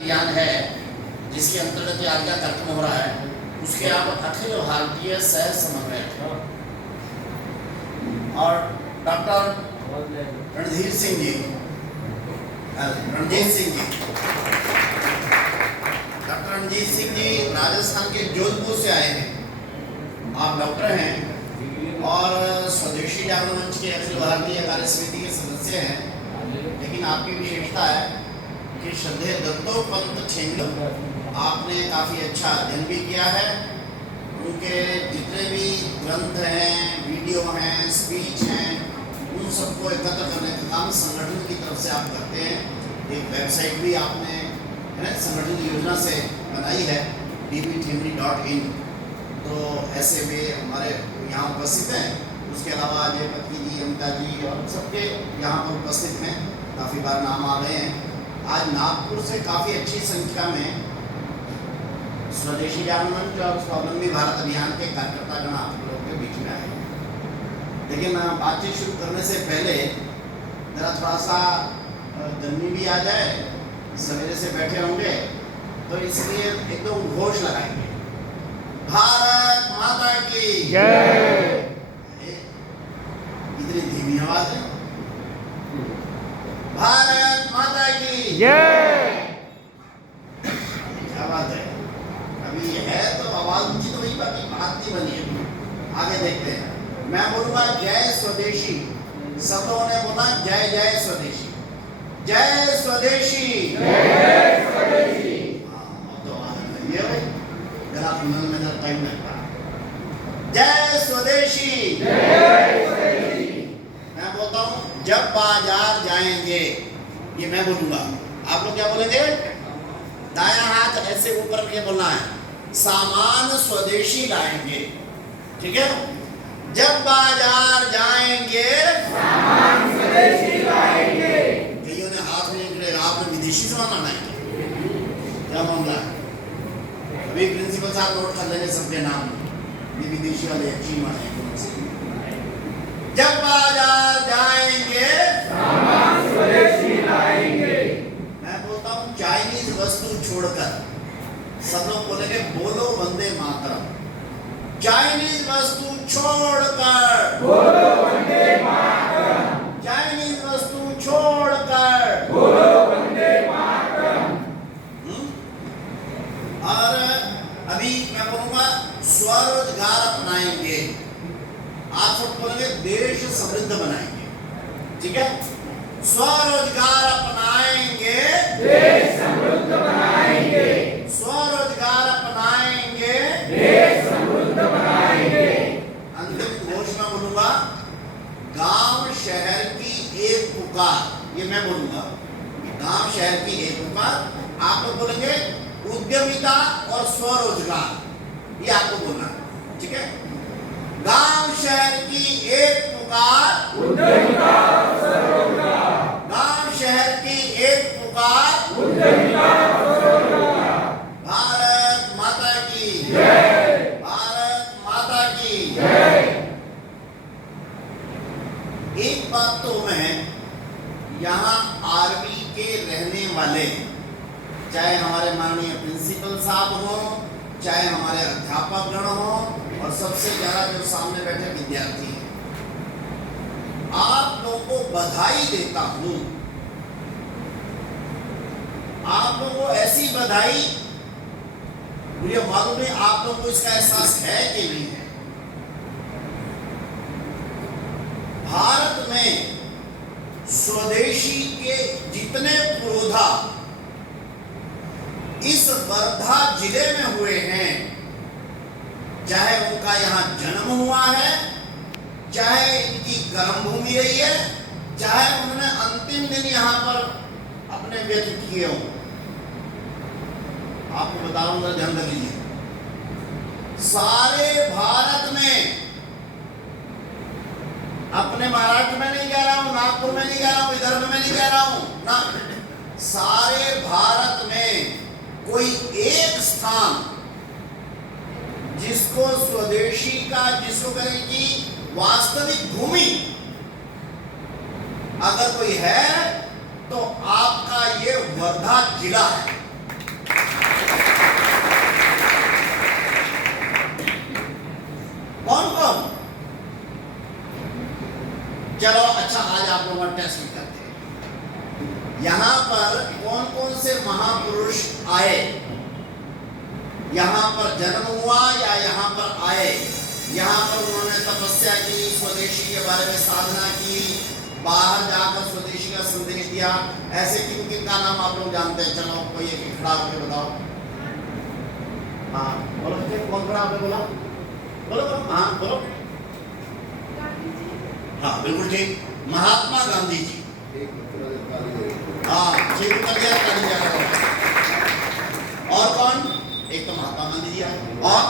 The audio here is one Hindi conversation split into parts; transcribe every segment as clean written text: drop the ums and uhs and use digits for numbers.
अभियान है जिसके अंतर्गत आज का कार्यक्रम हो रहा है, उसके आप अखिल भारतीय सह समन्वयक और डॉक्टर रणधीर सिंह जी, डॉक्टर रणजीत सिंह जी राजस्थान के जोधपुर से आए हैं। आप डॉक्टर हैं और स्वदेशी जागरण मंच के अखिल भारतीय कार्य समिति के सदस्य हैं, लेकिन आपकी विशेषता है कि श्रद्धेय दत्तोपंत ठेंगड़ी आपने काफ़ी अच्छा अध्ययन भी किया है। उनके जितने भी ग्रंथ हैं, वीडियो हैं, स्पीच हैं, उन सबको एकत्र करने का काम संगठन की तरफ से आप करते हैं। एक वेबसाइट भी आपने संगठन की योजना से बनाई है dbthemri.in। तो ऐसे में हमारे यहाँ उपस्थित हैं। उसके अलावा अजय पत्नी जी, अमिता जी और सबके यहाँ पर उपस्थित हैं, काफ़ी बार नाम आ गए हैं। आज नागपुर से काफ़ी अच्छी संख्या में स्वदेशी जागरण मंच और स्वावलंबी भारत अभियान के कार्यकर्ता गण आप लोगों के बीच में आए। लेकिन बातचीत शुरू करने से पहले ज़रा थोड़ा सा गर्मी भी आ जाए, सवेरे से बैठे होंगे, तो इसलिए एक दो घोष लगाएंगे। भारत माता की जय। इतनी धीमी आवाज है। भारत माता की जय। क्या बात है, अभी है तो आवाज ऊंची तो वही, बाकी बात नहीं बनी है। आगे देखते हैं। मैं बोलूंगा जय स्वदेशी, सब लोगों ने बोला जय जय स्वदेशी, जय स्वदेशी, जय स्वदेशी। तो ये भाई जरा सुनने में जरा टाइम लगता है। जय स्वदेशी, जय स्वदेशी। मैं बोलता हूँ जब बाजार जाएंगे, ये मैं बोलूंगा, आप लोग क्या बोलेंगे? दाया हाथ ऐसे ऊपर के बोलना है, सामान स्वदेशी लाएंगे। ठीक है? जब बाजार जाएंगे सामान स्वदेशी लाएंगे। कईयों ने हाथ में निकले, आपने विदेशी सामान लाएंगे, क्या मामला है? अभी प्रिंसिपल साहब नोट कर लेंगे सबके नाम, ये विदेशी वाले चीन वाले। जब बाजार जाएंगे सामान स्वदेशी लाएंगे। मैं बोलता हूँ चाइनीज वस्तु छोड़कर, सब लोग बोलेंगे बोलो वंदे मातरम। चाइनीज वस्तु छोड़कर बोलो वंदे मातरम। चाइनीज वस्तु छोड़कर बोलो वंदे मातरम। और अभी मैं बोलूंगा स्वरोजगार अपनाएंगे। आप सब बोलेंगे देश समृद्ध बनाएंगे। ठीक है? स्वरोजगार अपनाएंगे, देश समृद्ध बनाएंगे। स्वरोजगार अपनाएंगे, देश समृद्ध बनाएंगे। अंतिम घोषणा बोलूंगा, गांव शहर की एक पुकार, ये मैं बोलूंगा, गांव शहर की एक पुकार। आप लोग बोलेंगे उद्यमिता और स्वरोजगार, ये आपको बोलना। ठीक है? गांव शहर की एक पुकार, उद्यमिता और स्वरोजगार। गांव शहर की एक पुकार, उद्यमिता और स्वरोजगार। भारत माता की जय। भारत माता की जय। एक बात तो मैं यहाँ आर्मी के रहने वाले, चाहे हमारे माननीय प्रिंसिपल साहब हो, चाहे हमारे अध्यापक गण हो, और सबसे ज्यादा जो सामने बैठे विद्यार्थी हैं, आप लोगों को बधाई देता हूं। आप लोगों को ऐसी बधाई, मुझे मालूम नहीं आप लोगों को इसका एहसास है कि नहीं है। भारत में स्वदेशी के जितने पुरोधा इस वर्धा जिले में हुए हैं, चाहे उनका यहाँ जन्म हुआ है, चाहे इनकी कर्मभूमि रही है, चाहे उन्होंने अंतिम दिन यहाँ पर अपने व्यतीत किए हों, आपको बताऊंगा, ध्यान रखिए। सारे भारत में, अपने महाराष्ट्र में नहीं कह रहा हूं, नागपुर में नहीं कह रहा हूं, विदर्भ में नहीं कह रहा हूं ना, सारे भारत में कोई एक स्थान जिसको स्वदेशी का, जिसको कहें कि वास्तविक भूमि अगर कोई है तो आपका ये वर्धा जिला है। चलो अच्छा, आज आप लोग टेस्ट करते हैं। यहाँ पर कौन कौन से महापुरुष आए, यहाँ पर जन्म हुआ या यहाँ पर आए, यहाँ पर उन्होंने तपस्या की, स्वदेशी के बारे में साधना की, बाहर जाकर स्वदेशी का संदेश दिया, ऐसे किन किन का नाम आप लोग जानते हैं? चलो कोई एक खड़ा होकर बताओ। हाँ बोलो, कौन खड़ा होकर बोला? बोलो बोलो, हाँ बोलो। हाँ बिल्कुल ठीक, महात्मा गांधी जी। हाँ ठीक उत्तर दिया, ताली बजाओ। और कौन? एक तो महात्मा गांधी जी आए, और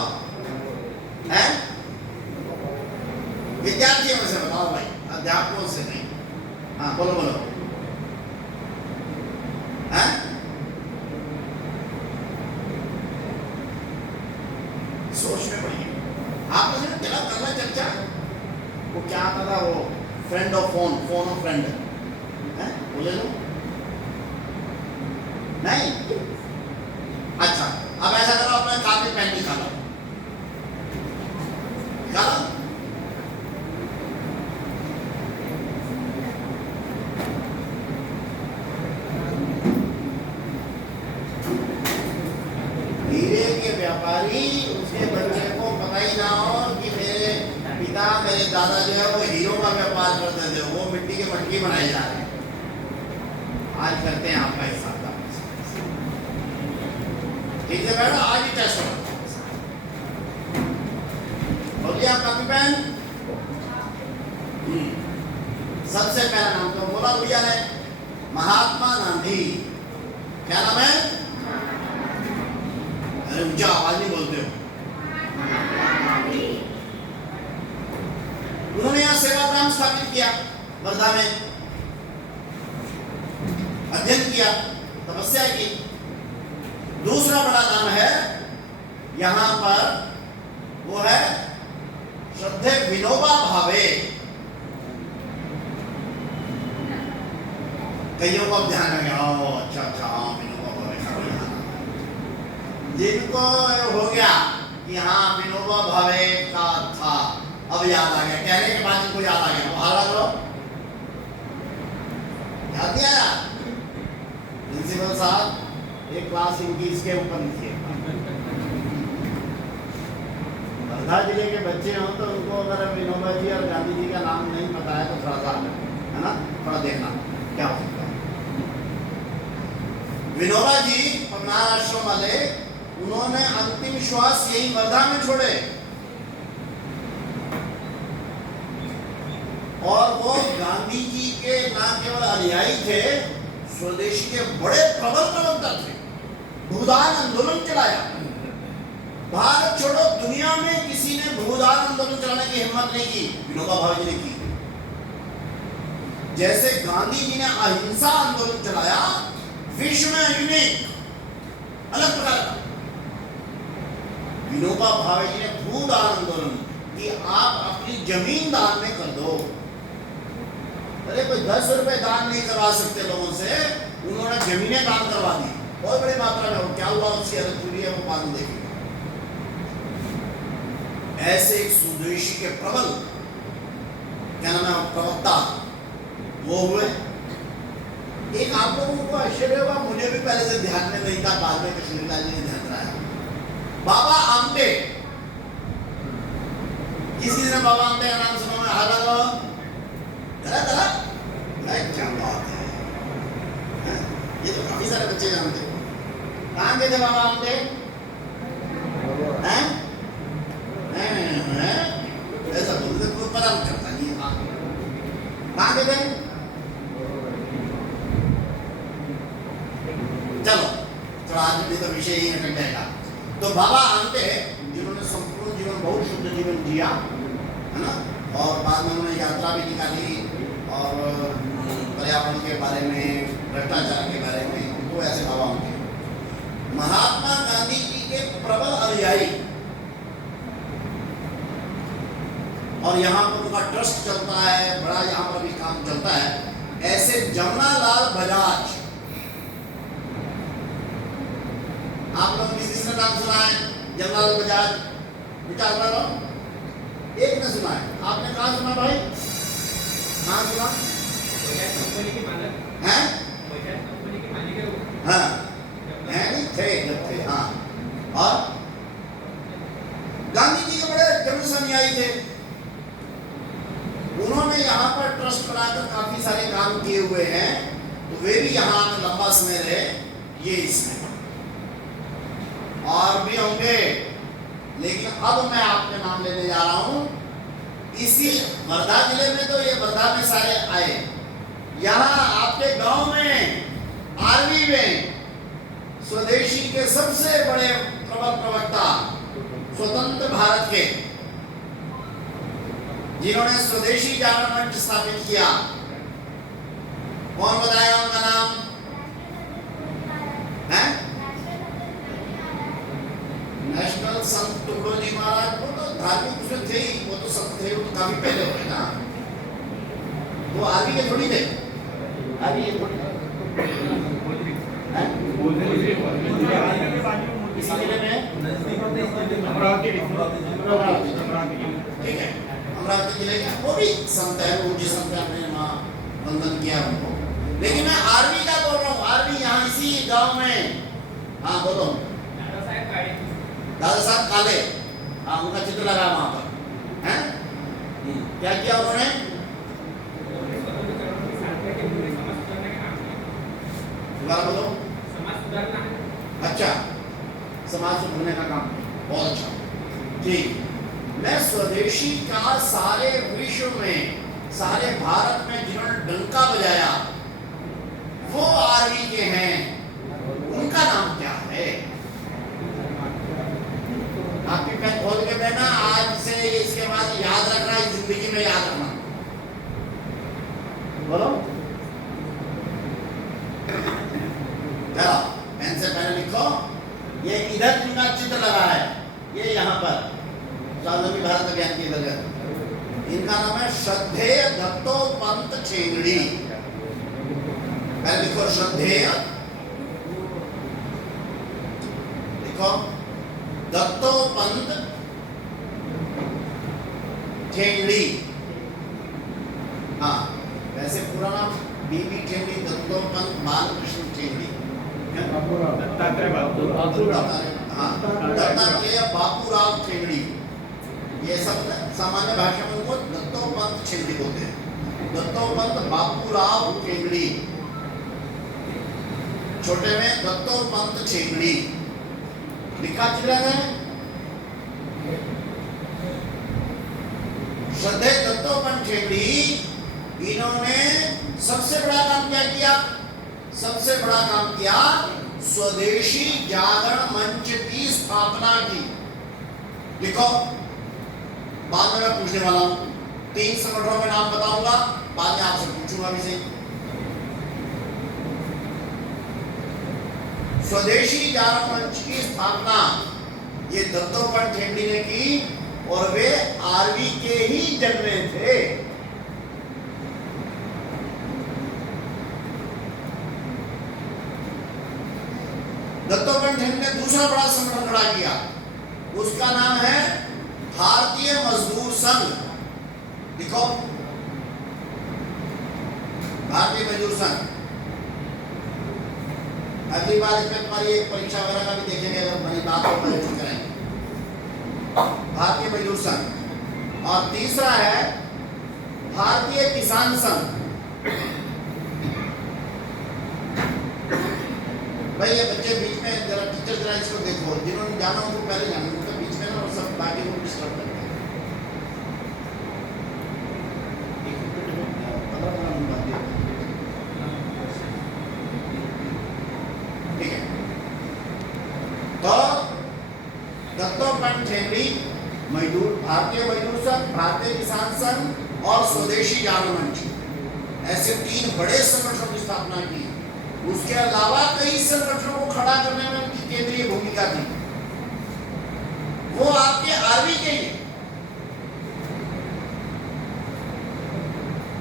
हैं विद्यार्थियों में से बताओ भाई, अध्यापकों से नहीं। हाँ बोलो बोलो, हैं? सोच में पड़ी आप लोगों ने चला करना चर्चा। वो क्या आता था, वो friend of phone, phone of friend, हैं? बोले लो नहीं। अच्छा अब ऐसा करो, अपने कापी पेन निकालो, निकालो। हीरे के व्यापारी, उसके बच्चे को पता ही ना हो कि मेरे पिता, मेरे दादा जो है वो हीरो का व्यापार करते थे, वो मिट्टी के मटकी बनाए जा रहे हैं। आज करते हैं आपका हिसाब। ठीक है बेटा, आज ही टेस्ट हो लिया कॉपी पेन। सबसे पहला नाम तो बोला भैया ने, महात्मा गांधी। क्या नाम है? अरे ऊंचा आवाज नहीं बोलते हो। उन्होंने यहाँ सेवाग्राम स्थापित किया, वर्धा में अध्ययन किया, तपस्या की। दूसरा बड़ा नाम है यहां पर, वो है श्रद्धे विनोबा भावे। कईयों को अब ध्यान में आओ, अच्छा अच्छा हाँ विनोबा भावे का, जिनको हो गया कि हाँ विनोबा भावे का था, अब याद आ गया, कहने के बाद जिनको याद आ गया वो हाला करो। याद नहीं आया? प्रिंसिपल साहब एक क्लास इनकी इसके ऊपर लिखिए। वर्धा जिले के बच्चे हों तो उनको अगर विनोबा जी और गांधी जी का नाम नहीं पता है तो थोड़ा सा है ना, थोड़ा देखना क्या हो सकता है। विनोबा जी पवनार आश्रम वाले, उन्होंने अंतिम श्वास यही वर्धा में छोड़े, और वो गांधी जी के ना केवल अनुयायी थे, स्वदेशी के बड़े प्रबल प्रवक्ता थे। भूदान आंदोलन चलाया। भारत छोड़ो दुनिया में किसी ने भूदान आंदोलन चलाने की हिम्मत नहीं की, विनोबा भावे जी ने की। जैसे गांधी जी ने अहिंसा आंदोलन चलाया, विश्व में यूनिक, अलग प्रकार का, विनोबा भावे जी ने भूदान आंदोलन कि आप अपनी जमीन दान में कर दो। अरे कोई 10 रुपए दान नहीं करवा सकते लोगों से, उन्होंने जमीनें दान करवा दी बहुत बड़ी मात्रा में। क्या हुआ उसकी हालत पूरी है, वो बाद में देखेंगे। ऐसे एक स्वदेशी के प्रबल, क्या नाम है, प्रवक्ता वो हुए। एक आप लोगों को आश्चर्य होगा, मुझे भी पहले से ध्यान में नहीं था, बाद में कृष्णलाल जी ने ध्यान कराया। बाबा आमटे, किसी ने बाबा आमटे का नाम सुना? में हाल लगा क्या बात है, ये तो काफी सारे बच्चे जानते हो। कहाँ गए थे बाबा आमटे? हैं? ऐसा बोलते कोई पता नहीं चलता नहीं है। कहाँ गए थे? चलो थोड़ा आज भी तो विषय ही निकल जाएगा। तो बाबा आमटे जिन्होंने संपूर्ण जीवन बहुत शुद्ध जीवन जिया, है ना, और बाद में उन्होंने यात्रा भी निकाली और पर्यावरण के बारे में, भ्रष्टाचार के बारे में, तो ऐसे बाबा आमटे महात्मा गांधी जी के प्रबल अनुयायी। और यहाँ पर उनका ट्रस्ट चलता है, बड़ा यहाँ पर भी काम चलता है। ऐसे जमुनालाल बजाज, आप लोग किसी ने नाम सुना है? जमुनालाल बजाज, विचार करो, एक ने सुना है, आपने कहा सुना भाई? हाँ सुना कंपनी के मालिक हैं? कंपनी के मालिक है वो। हाँ हैं नहीं थे जब थे हाँ। और गांधी जी के बड़े जरूर अनुयायी थे। उन्होंने यहाँ पर ट्रस्ट बनाकर काफी सारे काम किए हुए हैं, तो वे भी यहाँ लंबा समय रहे, ये इसमें और भी होंगे। लेकिन अब मैं आपके नाम लेने जा रहा हूं। इसी वर्धा जिले में तो ये वर्धा में सारे आए, यहाँ आपके गांव में आर्मी में स्वदेशी के सबसे बड़े प्रबल प्रवक्ता स्वतंत्र भारत के, जिन्होंने स्वदेशी जागरण मंच स्थापित किया, कौन बताया उनका नाम है? नेशनल संत टुकड़ोजी महाराज। वो तो धार्मिक उसमें थे ही, वो तो संत थे, वो तो काफी पहले हो गए ना, वो आर्मी के थोड़ी थे, आर्मी के थोड़ी थे। इसी जिले में अमरावती ठीक है, अमरावती जिले का वो भी संत है, वो जिस संत ने वहाँ वंदन किया उनको। लेकिन मैं आर्मी का बोल रहा हूँ, आर्मी यहाँ इसी गांव में। हाँ बोलो। दादा साहब काले, हाँ उनका चित्र लगा वहां पर, हैं? क्या किया उन्होंने? दोबारा बोलो। अच्छा, समाज सुधारने का काम, बहुत अच्छा, ठीक। मैं स्वदेशी का सारे विश्व में, सारे भारत में जिन्होंने डंका बजाया वो आर्मी के हैं, उनका नाम क्या है? आपकी पेन खोल के बैठना, आज से इसके बाद याद रखना, इस जिंदगी में याद रखना। बोलो चलो, पेन से पहले लिखो। ये इधर जिनका चित्र लगा है, ये यहाँ पर स्वावलंबी भारत अभियान की अंतर्गत, इनका नाम है श्रद्धेय दत्तोपंत ठेंगड़ी। पहले लिखो श्रद्धेय, लिखो दत्तोपंत ठेंगड़ी। हाँ वैसे पूरा नाम बीबी ठेंगड़ी दत्तोपंत बालकृष्ण ठेंगड़ी, दत्तात्रेय बापूराव ठेंगड़ी। ये सब सामान्य भाषा में उनको दत्तोपंत ठेंगड़ी बोलते हैं। दत्तोपंत बापूराव ठेंगड़ी, छोटे में दत्तोपंत ठेंगड़ी लिखा चित्र है। श्रद्धेय दत्तोपंत ठेंगड़ी, इन्होंने सबसे बड़ा काम क्या किया? सबसे बड़ा काम किया, स्वदेशी जागरण मंच की स्थापना की। लिखो, बाद में मैं पूछने वाला हूं, 3 संगठनों के नाम बताऊंगा, बाद में आपसे पूछूंगा भी सही। स्वदेशी जागरण मंच की स्थापना ये दत्तोपंत ठेंगड़ी ने की, और वे आर्मी के ही जन्मे थे। दत्तोपंत ठेंगड़ी ने दूसरा बड़ा संगठन खड़ा किया, उसका नाम है भारतीय मजदूर संघ। लिखो, भारतीय मजदूर संघ। अगली बार इसमें तुम्हारी एक परीक्षा वगैरह का भी देखेंगे, अगर बड़ी बात हो तो कराएंगे। भारतीय मजदूर संघ। और तीसरा है भारतीय किसान संघ। भाई ये बच्चे बीच में जरा टीचर जरा इसको देखो, जिन्होंने जाना उनको पहले जाना, उनके बीच में ना और सब बाकी को डिस्टर्ब करते हैं। ठीक है, तो दत्तोपंत ठेंगड़ी, मजदूर, भारतीय मजदूर संघ, भारतीय किसान संघ और स्वदेशी जागरण मंच, ऐसे 3 बड़े संगठनों की स्थापना की। उसके अलावा कई संगठनों को खड़ा करने में उनकी केंद्रीय भूमिका थी, वो आपके आर्मी के ही।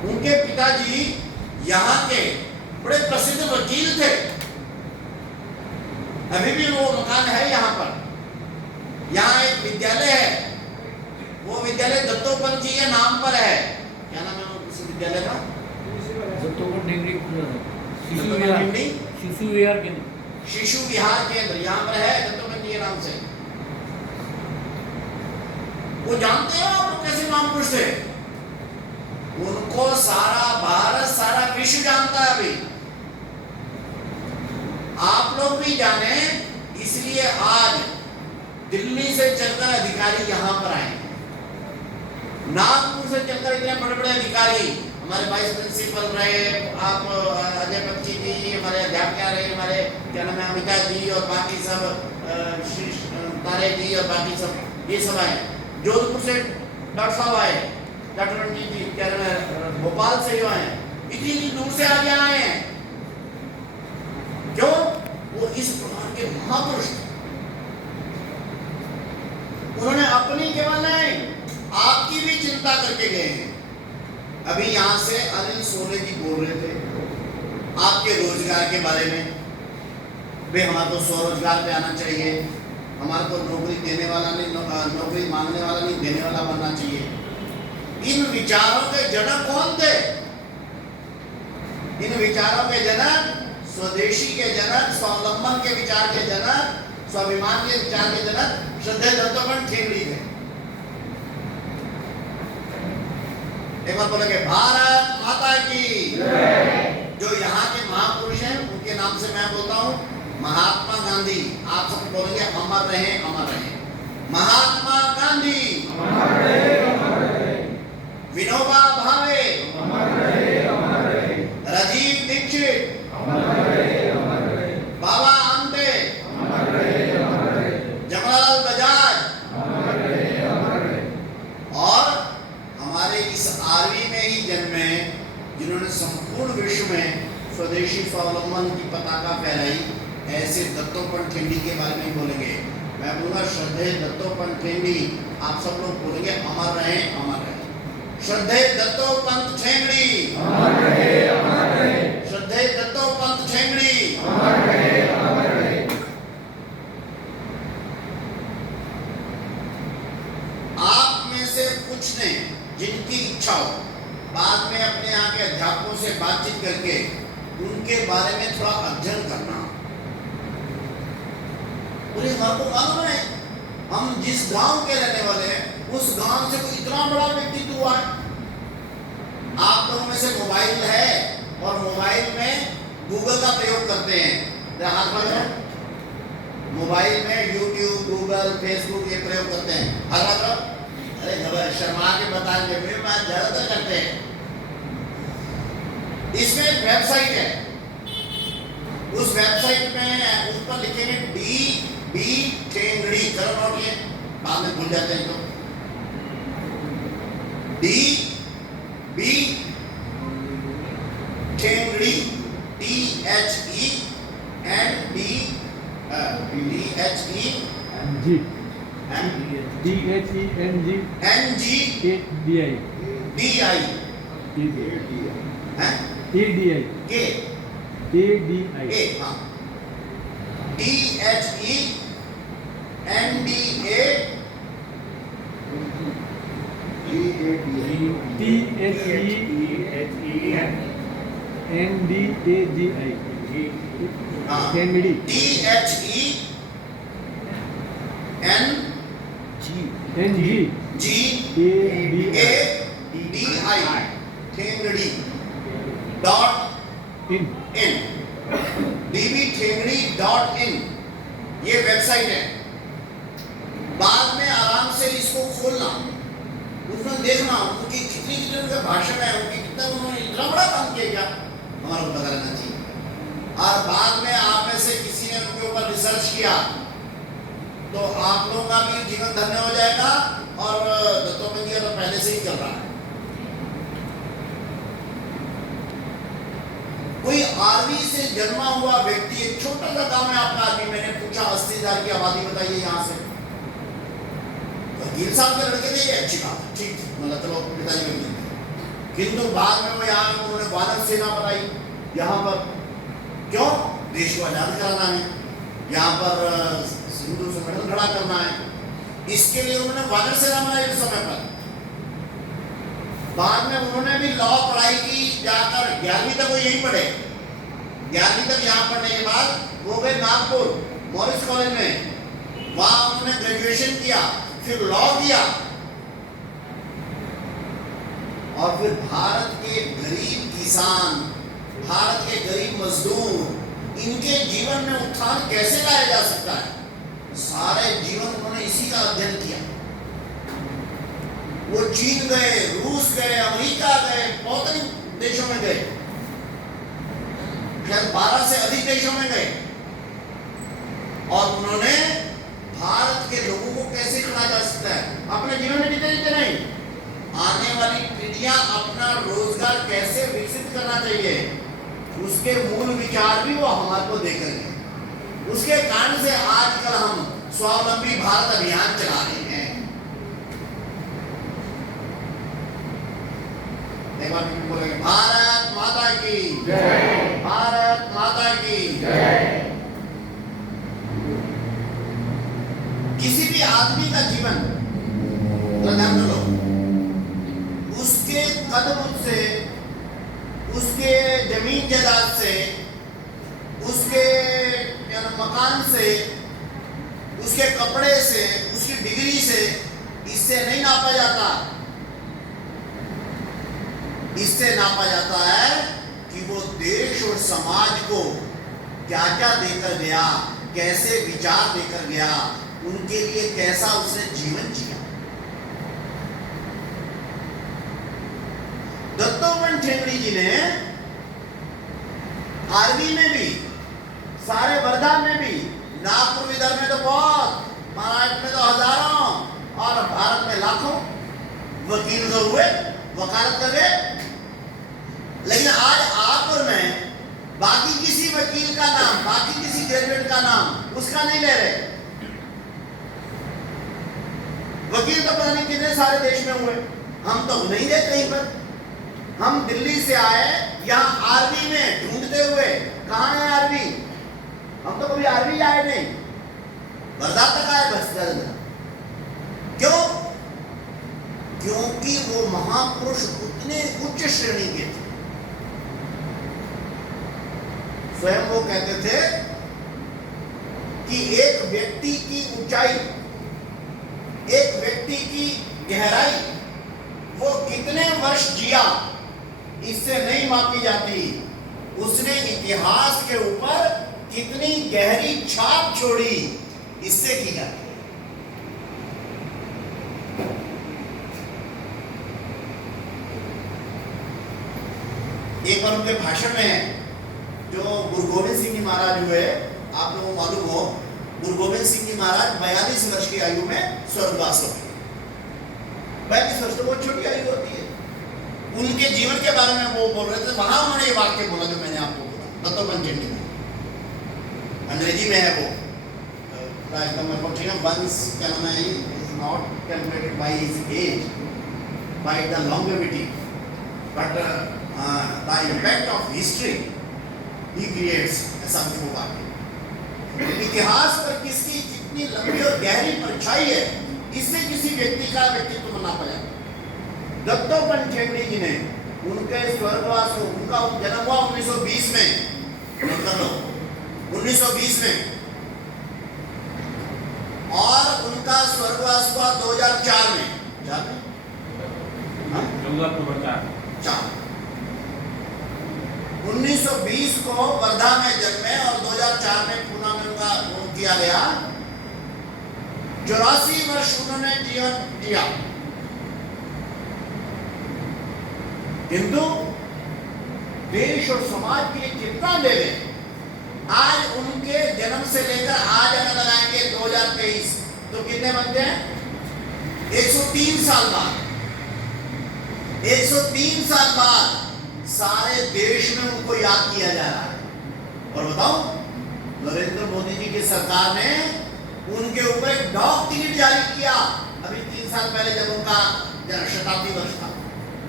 उनके पिताजी यहाँ के बड़े प्रसिद्ध वकील थे, अभी भी वो मकान है यहाँ पर। यहाँ एक विद्यालय है, वो विद्यालय दत्तोपंत जी के नाम पर है। क्या नाम है वो विद्यालय का दत्तोपंत ठेंगड़ी शिशु दत्तोपंत विहार ठेंगड़ी शिशु विहार केंद्र शिशु विहार केंद्र यहाँ पर है दत्तोपंत के नाम से। वो जानते हो आप लोग कैसे महापुरुष थे? उनको सारा भारत सारा विश्व जानता है अभी। आप लोग भी जाने, इसलिए आज दिल्ली से चलकर अधिकारी यहां पर आए, नागपुर से चलकर इतने बड़े बड़े अधिकारी, हमारे वाइस प्रिंसिपल रहे, आप अजय बच्ची जी, हमारे अध्यापिका रहे, हमारे क्या नाम है अमिता जी और बाकी सब तारे जी और बाकी सब ये सब आए। जोधपुर से डॉक्टर साहब आए, डॉक्टर रणजीत जी, क्या नाम है भोपाल से जो आए, इतनी दूर से आगे आए हैं। क्यों? वो इस प्रकार के महापुरुष थे। उन्होंने अपनी केवल नहीं आपकी भी चिंता करके गए हैं। अभी यहां से अनिल सोले जी बोल रहे थे आपके रोजगार के बारे में, वे हमारे को स्वरोजगार पे आना चाहिए, हमारे को नौकरी देने वाला नहीं, नौकरी मांगने वाला नहीं, देने वाला बनना चाहिए। इन विचारों के जनक कौन थे? इन विचारों के जनक, स्वदेशी के जनक, स्वावलंबन के विचार के जनक, स्वाभिमान के विचार के जनक श्रद्धेय दत्तोपंत ठेंगड़ी थे। एक बार बोलेंगे भारत माता की। जो यहाँ के महापुरुष हैं उनके नाम से मैं बोलता हूँ महात्मा गांधी। आप सब बोलेंगे अमर रहे, अमर रहे। महात्मा गांधी अमर रहे, अमर रहे। विनोबा भावे अमर रहे, अमर रहे। राजीव दीक्षित अमर रहे, अमर रहे। बाबा आमटे अमर रहे, अमर रहे। जवाहरलाल बजाज अमर रहे, अमर रहे। और हमारे इस आरवी में ही जन्मे जिन्होंने संपूर्ण विश्व में स्वदेशी स्वावलंबन की पताका फहराई, ऐसे दत्तोपंत ठेंगड़ी के बारे में बोलेंगे। मैं बोलूंगा श्रद्धेय दत्तोपंत ठेंगड़ी, आप सब लोग बोलेंगे अमर रहे, अमर रहे। श्रद्धेय दत्तोपंत ठेंगड़ी अमर रहे, अमर रहे। श्रद्धेय दत्तोपंत ठेंगड़ी अमर रहे, अमर रहे। आप में से कुछ ने जिनकी इच्छा हो बाद में अपने यहाँ के अध्यापकों से बातचीत करके उनके बारे में थोड़ा अध्ययन करना। उन्हें हमारे को मालूम है हम जिस गांव के रहने वाले हैं उस गांव से कोई इतना बड़ा व्यक्तित्व हुआ है। आप लोगों में से मोबाइल है और मोबाइल में गूगल का प्रयोग करते हैं। हाथ में मोबाइल में यूट्यूब, गूगल, फेसबुक ये प्रयोग करते हैं। अरे खबर शर्मा के बता देंगे मैं ज्यादातर करते हैं। इसमें एक वेबसाइट है, उस वेबसाइट में उस पर लिखेंगे डी ठेंगड़ी, चलो नोट ये बाद में भूल जाते हैं तो डी ठेंगड़ी dbthengdi.in ये वेबसाइट है। बाद में आराम से इसको खोलना, उसमें देखना उनकी कितनी उनका भाषण है, उनकी कितना उन्होंने इतना बड़ा काम किया क्या हमारा को पता रहना चाहिए। और बाद में आप में से किसी ने उनके ऊपर रिसर्च किया तो आप लोगों का भी जीवन धन्य हो जाएगा। और दत्तोपंत जी तो पहले से ही चल रहा है। कोई आर्मी से जन्मा हुआ व्यक्ति, एक छोटा सा गांव है आपका आदमी, मैंने पूछा 80,000 की आबादी बताइए यहाँ से, वकील साहब के लड़के थे, ये अच्छी बात है, ठीक थी, मतलब चलो पिताजी के लिए। किंतु बाद में वो यहाँ उन्होंने वानर सेना बनाई यहाँ पर। क्यों? देश को आजाद कराना है, यहाँ पर हिंदू संगठन खड़ा करना है, इसके लिए उन्होंने वानर सेना बनाई उस समय पर। बाद में उन्होंने भी लॉ पढ़ाई की, जाकर 11वीं तक वो यही पढ़े। 11वीं तक यहाँ पढ़ने के बाद वो गए नागपुर मॉरिस कॉलेज में, वहां उन्होंने ग्रेजुएशन किया, फिर लॉ किया, और फिर भारत के गरीब किसान, भारत के गरीब मजदूर, इनके जीवन में उत्थान कैसे लाया जा सकता है, सारे जीवन उन्होंने इसी का अध्ययन किया। वो चीन गए, रूस गए, अमेरिका गए, बहुत देशों में गए, शायद 12 से अधिक देशों में गए, और उन्होंने भारत के लोगों को कैसे खड़ा जा सकता है, अपने जीवन में जीते नहीं, आने वाली पीढ़ियां अपना रोजगार कैसे विकसित करना चाहिए, उसके मूल विचार भी वो हमारे को देकर गए। उसके कारण से आजकल हम स्वावलंबी भारत अभियान चला रहे हैं। एक बार फिर बोलेंगे, भारत माता की जय, भारत माता की जय। किसी भी आदमी का जीवन ध्यान लो, उसके कदम से, उसके जमीन जायदाद से, उसके मकान से, उसके कपड़े से, उसकी डिग्री से, इससे नहीं नापा जाता। इससे नापा जाता है कि वो देश और समाज को क्या क्या देकर गया, कैसे विचार देकर गया, उनके लिए कैसा उसने जीवन जिया। दत्तोपंत ठेंगड़ी जी ने आर्मी में भी, सारे वर्धा में भी, नागपुर विदर्भ में तो बहुत, महाराष्ट्र में तो हजारों, और भारत में लाखों वकील तो हुए, वकालत कर गए। लेकिन आज आप और मैं बाकी किसी वकील का नाम, बाकी किसी ग्रेजुएट का नाम उसका नहीं ले रहे। वकील तो पता नहीं कितने सारे देश में हुए, हम तो नहीं गए कहीं पर। हम दिल्ली से आए, यहाँ आर्मी में ढूंढते हुए, कहाँ है आर्मी, हम तो कभी आर्मी आए नहीं, वर्धा तक आए बस। क्यों? क्योंकि वो महापुरुष उतने उच्च श्रेणी के थे। स्वयं वो कहते थे कि एक व्यक्ति की ऊंचाई, एक व्यक्ति की गहराई, वो कितने वर्ष जिया इससे नहीं मापी जाती, उसने इतिहास के ऊपर कितनी गहरी छाप छोड़ी इससे की जाती है। एक बार उनके भाषण में जो गुरु गोविंद सिंह जी महाराज हुए, आप लोगों को मालूम हो, गुरु गोविंद सिंह जी महाराज 42 वर्ष की आयु में स्वर्गवास हो गए। 42 वर्ष तो बहुत छोटी आयु होती है। उनके जीवन के बारे में वो बोल रहे थे, वहां उन्होंने ये वाक्य बोला जो मैंने आपको बोला, दत्तोपंत ठेंगड़ी में, अंग्रेजी में है वो, एकदम once क्या नाम है, is not calculated by his age, by the longevity, but the impact of history he creates, ऐसा कुछ वो वाक्य। इतिहास पर किसकी कितनी लंबी और गहरी परछाई है, इससे किसी व्यक्ति का व्यक्तित्व बना पाया। दत्तोपंत ठेंगड़ी जी ने उनके स्वर्गवास को, उनका जन्म हुआ 1920 में, 1920 में, और उनका स्वर्गवास हुआ 2004 में। 14 अक्टूबर 4। 1920 को वर्धा में जन्मे और 2004 में पूना में उनका किया गया। 84 वर्ष उन्होंने जीवन जिया, किंतु देश और समाज के लिए कितना दे गए। आज उनके जन्म से लेकर आज अगर लगाएंगे 2023 तो कितने बनते हैं? 103 साल बाद। 103 साल बाद सारे देश में उनको याद किया जा रहा है। और बताओ, नरेंद्र मोदी जी की सरकार ने उनके ऊपर एक डाक टिकट जारी किया, अभी 3 साल पहले जब उनका शताब्दी वर्ष था।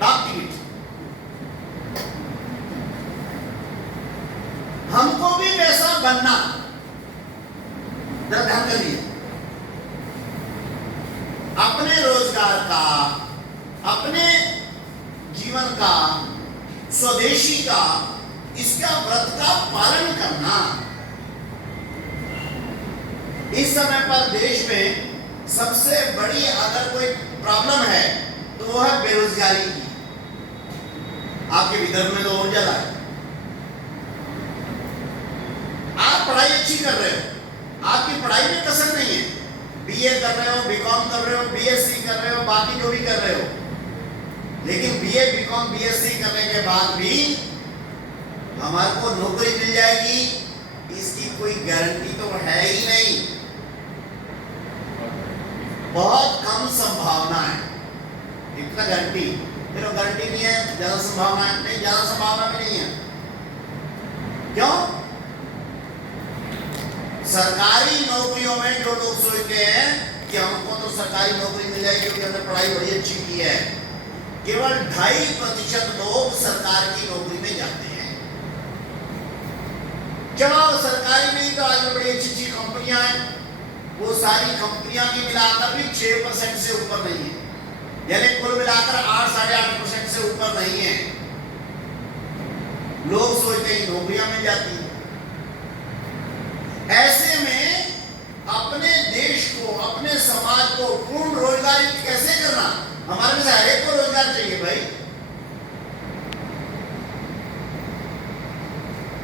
डाक टिकट हमको भी वैसा बनना, जरा ध्यान करिए, अपने रोजगार का, अपने जीवन का, स्वदेशी का, इसका व्रत का पालन करना। इस समय पर देश में सबसे बड़ी अगर कोई प्रॉब्लम है तो वो है बेरोजगारी की। आपके विदर्भ में तो और ज्यादा है। आप पढ़ाई अच्छी कर रहे हो, आपकी पढ़ाई में कसर नहीं है, बीए कर रहे हो, बीकॉम कर रहे हो, बीएससी कर रहे हो, बाकी जो भी कर रहे हो, लेकिन बीए बीकॉम बीएससी करने के बाद भी हमारे को नौकरी मिल जाएगी इसकी कोई गारंटी तो है ही नहीं। बहुत कम संभावना है, इतना गारंटी, फिर गारंटी नहीं है, ज्यादा संभावना है नहीं, ज्यादा संभावना भी नहीं है। क्यों? सरकारी नौकरियों में जो लोग सोचते हैं कि हमको तो सरकारी नौकरी मिल जाएगी क्योंकि हमने पढ़ाई बड़ी अच्छी की है, केवल 2.5% लोग सरकार की नौकरी में जाते हैं। चलो सरकारी नहीं तो आज बड़ी अच्छी अच्छी कंपनियां हैं, वो सारी कंपनियां भी मिलाकर भी 6% से ऊपर नहीं है, यानी कुल मिलाकर 8-8.5% से ऊपर नहीं है। लोग सोचते हैं नौकरियां मिल जाती है। ऐसे में अपने देश को, अपने समाज को पूर्ण रोजगार कैसे करना? हमारे में से हर एक को रोजगार चाहिए भाई।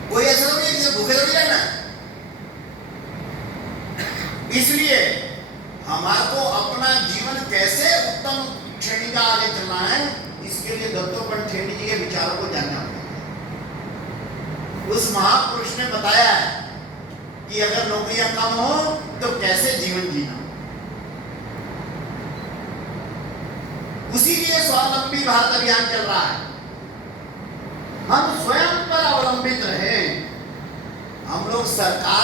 कोई ऐसा तो नहीं भूखे तो नहीं रहना। इसलिए हमारे को अपना जीवन कैसे उत्तम श्रेणी का आगे चलना है, इसके लिए दत्तोपंत ठेंगड़ी जी के विचारों को जानना पड़ेगा। उस महापुरुष ने बताया है कि अगर नौकरियां कम हो तो कैसे जीवन जीना। उसी लिए स्वावलंबी भारत अभियान चल रहा है। हम स्वयं पर अवलंबित रहे, हम लोग सरकार